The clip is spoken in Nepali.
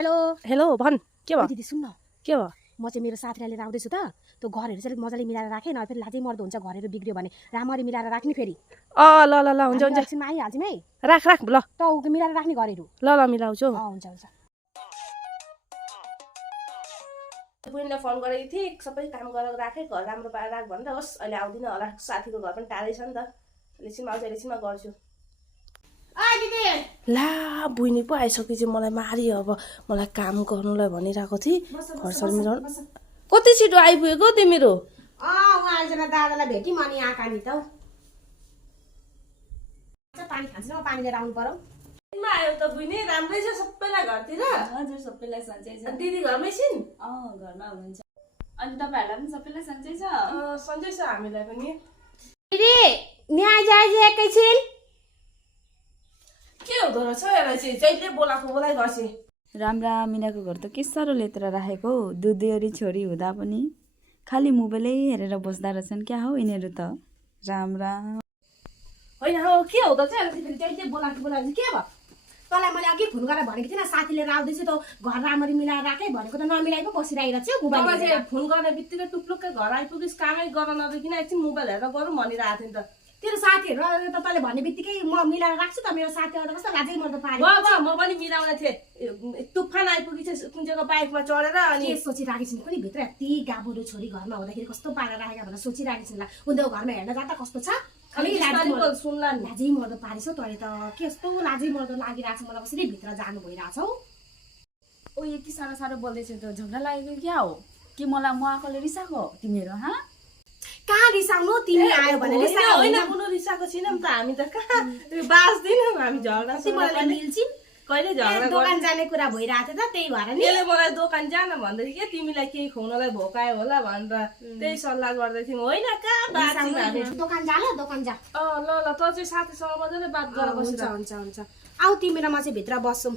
हेलो हेलो भन के भयो दिदी सुन्न के भयो म चाहिँ मेरो साथीलाई लिएर आउँदैछु त त्यो घरहरू चाहिँ मजाले मिलाएर राखेँ न फेरि लाजै मर्दो हुन्छ घरहरू बिग्रियो भने राम्ररी मिलाएर राख्ने फेरि ल ल ल हुन्छ हुन्छ एकछिनमा आइहाल्छौँ है राख राख ल त ऊ मिलाएर राख्ने घरहरू ल ल मिलाउँछु हुन्छ हुन्छ बहिनीलाई फोन गरेको थिएँ सबै काम गरेर राखेँ घर राम्रो पारेर राख भनेर होस् अहिले आउँदिनँ होला साथीको घर पनि टाढै छ नि त एकछिनमा आउँछ एकछिनमा गर्छु ला बहिनी पो आइसकेपछि मलाई मारियो अब मलाई काम गर्नुलाई भनिरहेको थिएँ घरसर मिलाउनु कति छिटो आइपुगेको तिमीहरू उहाँहरूजना दादालाई भेट्यौँ अनि आँखा नि त पानी खान्छ म पानी लिएर आउनु पर्यो आयो त बहिनी राम्रै छ सबैलाई घरतिर हजुर सबैलाई सन्चै छ दिदी घरमै छिन् घरमा हुनुहुन्छ अनि तपाईँहरूलाई पनि सबैलाई सन्चै छ सन्चै छ हामीलाई पनि दिदी यहाँ आइज एकैछिन के हुँदो रहेछ यसलाई चाहिँ जहिले बोलाएको बोलाइ गर्छ राम्रा मिनाको घर त के साह्रो लेत्र राखेको दुधेरी छोरी हुँदा पनि खालि मोबाइलै हेरेर बस्दा रहेछन् क्या हो यिनीहरू त राम्रा होइन हो के हुँदो चाहिँ फेरि जहिले बोलाएको बोलाएको के भयो तँलाई मैले अघि फोन गरेर भनेको थिएन साथी लिएर आउँदैछु त घर राम्ररी मिलाएर राखेँ भनेको त नमिलाइ पो बसिरहेको छु मोबाइल चाहिँ फोन गर्ने बित्तिकै टुप्लुक्कै घर आइपुगिस् कामै गर्न नदेखिन एकछिन मोबाइल हेरेर गरौँ भनिरहेको थिएँ नि त तेरो साथीहरू त तँले भन्ने बित्तिकै म मिलाएर राख्छु त मेरो साथीहरू त कस्तो लाजै मर्दो पारेको म पनि मिलाउने थिएँ तुफान आइपुगेछ कुन जग्गा बाइकमा चढेर अनि के सोचिरहेको छिन् पनि भित्र यति गाबुरो छोरी घरमा हुँदाखेरि कस्तो पारेर राखेका भनेर सोचिरहेको छिन् ल उनीहरूको घरमा हेर्न जाँदा कस्तो छ खालि सुन्ला लाजै मर्दो पारेछ तैँले त के यस्तो लाजै मर्दो लागिरहेको छ मलाई कसरी भित्र जानु भइरहेछ हौ ओ यति साह्रो साह्रो बोल्दैछु त झगडा लागेको क्या हो कि मलाई म आएकोले रिसाएको तिमीहरू कहाँ रिसाउनु तिमी आयो भने होइन कुनै रिसाएको छैनौँ त हामी त कहाँ बाँच्दैनौँ हामी झगडा मिल्छिन् कहिले झगडा दोकान जाने कुरा भइरहेको थियो त त्यही भएर नि यसले मलाई दोकान जान भन्दै के तिमीलाई केही खुवाउनलाई भोकायो होला भनेर त्यही सल्लाह गर्दै थियौँ होइन कहाँ बाँच्छौँ दोकान जा ल दोकान जा ल ल त चाहिँ साथीसँग मजाले बात गरेर हुन्छ हुन्छ हुन्छ आऊ तिमी र म चाहिँ भित्र बस्छौँ